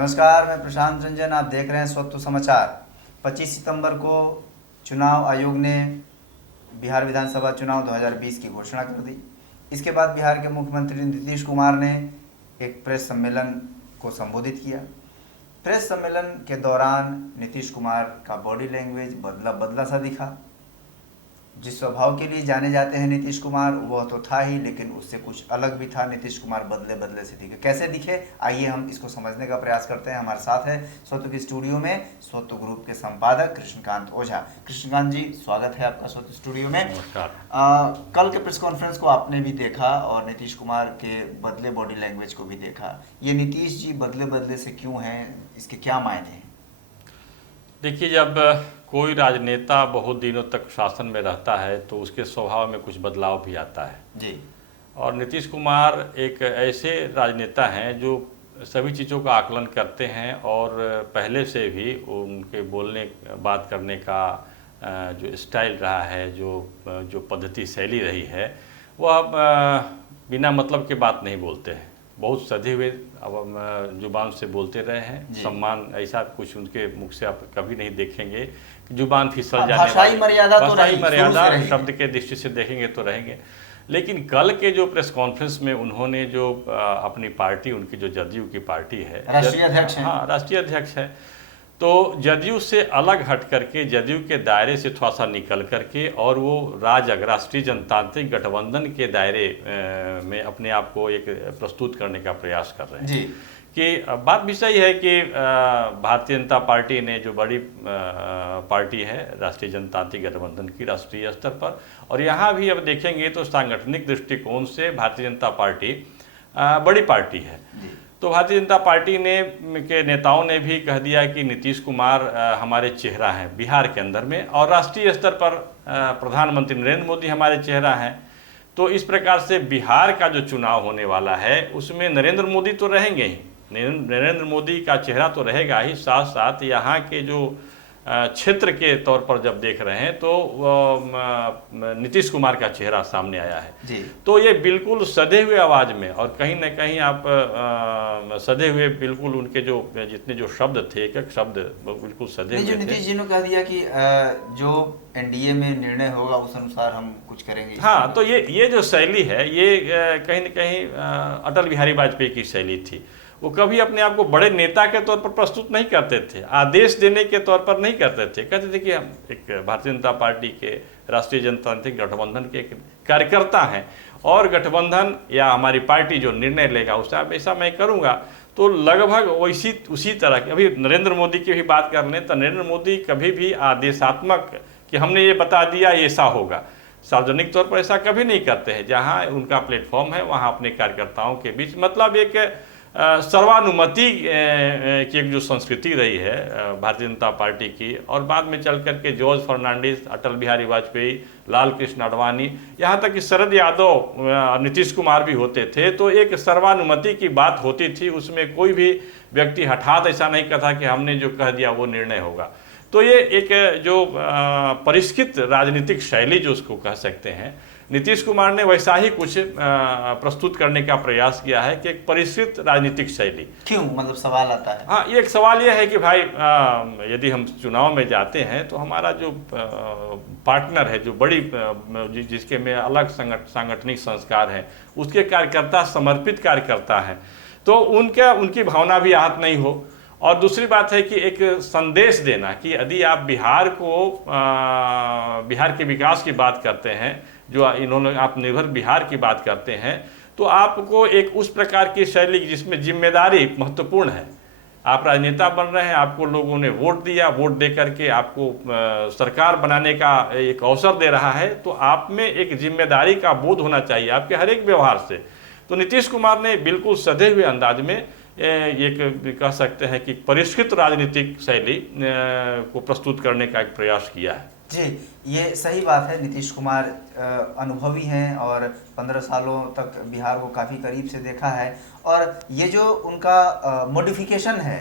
नमस्कार, मैं प्रशांत रंजन। आप देख रहे हैं स्वत्व समाचार। 25 सितंबर को चुनाव आयोग ने बिहार विधानसभा चुनाव 2020 की घोषणा कर दी। इसके बाद बिहार के मुख्यमंत्री नीतीश कुमार ने एक प्रेस सम्मेलन को संबोधित किया। प्रेस सम्मेलन के दौरान नीतीश कुमार का बॉडी लैंग्वेज बदला बदला सा दिखा। जिस स्वभाव के लिए जाने जाते हैं नीतीश कुमार, वह तो था ही, लेकिन उससे कुछ अलग भी था। नीतीश कुमार बदले बदले से दिखे। कैसे दिखे, आइए हम इसको समझने का प्रयास करते हैं। हमारे साथ है स्वत्व की स्टूडियो में स्वत्व ग्रुप के संपादक कृष्णकांत ओझा। कृष्णकांत जी, स्वागत है आपका स्वत्व स्टूडियो में। कल के प्रेस कॉन्फ्रेंस को आपने भी देखा और नीतीश कुमार के बदले बॉडी लैंग्वेज को भी देखा। ये नीतीश जी बदले बदले से क्यों हैं, इसके क्या मायने हैं? देखिए, जब कोई राजनेता बहुत दिनों तक शासन में रहता है तो उसके स्वभाव में कुछ बदलाव भी आता है जी। और नीतीश कुमार एक ऐसे राजनेता हैं जो सभी चीज़ों का आकलन करते हैं और पहले से भी उनके बोलने बात करने का जो स्टाइल रहा है, जो पद्धति शैली रही है, वह बिना मतलब के बात नहीं बोलते हैं। बहुत सधे हुए जुबान से बोलते रहे हैं। सम्मान ऐसा कुछ उनके मुख से आप कभी नहीं देखेंगे कि जुबान फिसल जाने वाली। भाषाई मर्यादा शब्द के दृष्टि से देखेंगे तो रहेंगे। लेकिन कल के जो प्रेस कॉन्फ्रेंस में उन्होंने जो अपनी पार्टी, उनकी जो जदयू की पार्टी है, राष्ट्रीय अध्यक्ष है, हाँ राष्ट्रीय अध्यक्ष है, तो जदयू से अलग हट करके, जदयू के दायरे से थोड़ा सा निकल करके और वो राष्ट्रीय जनतांत्रिक गठबंधन के दायरे में अपने आप को एक प्रस्तुत करने का प्रयास कर रहे हैं जी। कि बात भी सही है कि भारतीय जनता पार्टी ने जो बड़ी पार्टी है राष्ट्रीय जनतांत्रिक गठबंधन की राष्ट्रीय स्तर पर, और यहाँ भी अब देखेंगे तो सांगठनिक दृष्टिकोण से भारतीय जनता पार्टी बड़ी पार्टी है। तो भारतीय जनता पार्टी के नेताओं ने भी कह दिया कि नीतीश कुमार हमारे चेहरा हैं बिहार के अंदर में, और राष्ट्रीय स्तर पर प्रधानमंत्री नरेंद्र मोदी हमारे चेहरा हैं। तो इस प्रकार से बिहार का जो चुनाव होने वाला है उसमें नरेंद्र मोदी तो रहेंगे ही, नरेंद्र मोदी का चेहरा तो रहेगा ही, साथ साथ यहाँ के जो क्षेत्र के तौर पर जब देख रहे हैं तो नीतीश कुमार का चेहरा सामने आया है जी। तो ये बिल्कुल सधे हुए आवाज़ में, और कहीं ना कहीं आप सधे हुए बिल्कुल उनके जो जितने जो शब्द थे, एक एक शब्द बिल्कुल सधे हुए थे। नीतीश जी ने कह दिया कि जो एनडीए में निर्णय होगा उस अनुसार हम कुछ करेंगे। हाँ, तो ये जो शैली है ये कहीं ना कहीं अटल बिहारी वाजपेयी की शैली थी। वो कभी अपने आप को बड़े नेता के तौर पर प्रस्तुत नहीं करते थे, आदेश देने के तौर पर नहीं करते थे। कहते थे कि हम एक भारतीय जनता पार्टी के राष्ट्रीय जनतांत्रिक गठबंधन के कार्यकर्ता हैं और गठबंधन या हमारी पार्टी जो निर्णय लेगा उसका ऐसा मैं करूँगा। तो लगभग उसी तरह की, अभी नरेंद्र मोदी की भी बात कर लें तो नरेंद्र मोदी कभी भी आदेशात्मक कि हमने ये बता दिया ये ऐसा होगा, सार्वजनिक तौर पर ऐसा कभी नहीं करते हैं। जहाँ उनका प्लेटफॉर्म है वहाँ अपने कार्यकर्ताओं के बीच, मतलब एक सर्वानुमति की एक जो संस्कृति रही है भारतीय जनता पार्टी की, और बाद में चल करके जॉर्ज फर्नांडिस, अटल बिहारी वाजपेयी, लाल कृष्ण आडवाणी, यहाँ तक कि शरद यादव, नीतीश कुमार भी होते थे, तो एक सर्वानुमति की बात होती थी। उसमें कोई भी व्यक्ति हठात ऐसा नहीं कहता कि हमने जो कह दिया वो निर्णय होगा। तो ये एक जो परिष्कृत राजनीतिक शैली जो उसको कह सकते हैं, नीतीश कुमार ने वैसा ही कुछ प्रस्तुत करने का प्रयास किया है कि एक परिष्कृत राजनीतिक शैली। क्यों, मतलब सवाल आता है। हाँ, ये एक सवाल ये है कि भाई यदि हम चुनाव में जाते हैं तो हमारा जो पार्टनर है, जो बड़ी जिसके में अलग सांगठनिक संस्कार है, उसके कार्यकर्ता समर्पित कार्यकर्ता हैं, तो उनकी भावना भी आहत नहीं हो। और दूसरी बात है कि एक संदेश देना कि यदि आप बिहार के विकास की बात करते हैं, जो इन्होंने आत्मनिर्भर बिहार की बात करते हैं, तो आपको एक उस प्रकार की शैली जिसमें जिम्मेदारी महत्वपूर्ण है। आप राजनेता बन रहे हैं, आपको लोगों ने वोट दिया, वोट दे करके आपको सरकार बनाने का एक अवसर दे रहा है, तो आप में एक जिम्मेदारी का बोध होना चाहिए आपके हर एक व्यवहार से। तो नीतीश कुमार ने बिल्कुल सधे हुए अंदाज में एक कह सकते हैं कि परिष्कृत राजनीतिक शैली को प्रस्तुत करने का एक प्रयास किया है। जी, ये सही बात है। नीतीश कुमार अनुभवी हैं और 15 सालों तक बिहार को काफ़ी करीब से देखा है, और ये जो उनका मॉडिफिकेशन है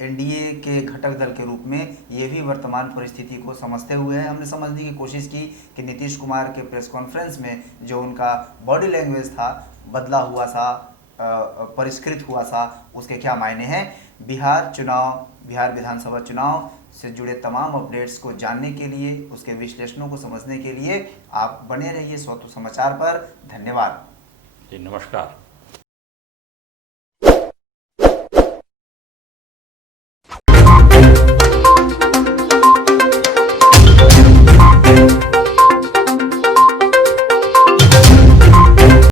एनडीए के घटक दल के रूप में, ये भी वर्तमान परिस्थिति को समझते हुए है। हमने समझने की कोशिश की कि नीतीश कुमार के प्रेस कॉन्फ्रेंस में जो उनका बॉडी लैंग्वेज था बदला हुआ सा, परिष्कृत हुआ था उसके क्या मायने हैं। बिहार विधानसभा चुनाव से जुड़े तमाम अपडेट्स को जानने के लिए, उसके विश्लेषणों को समझने के लिए आप बने रहिए स्वतः समाचार पर। धन्यवाद जी, नमस्कार।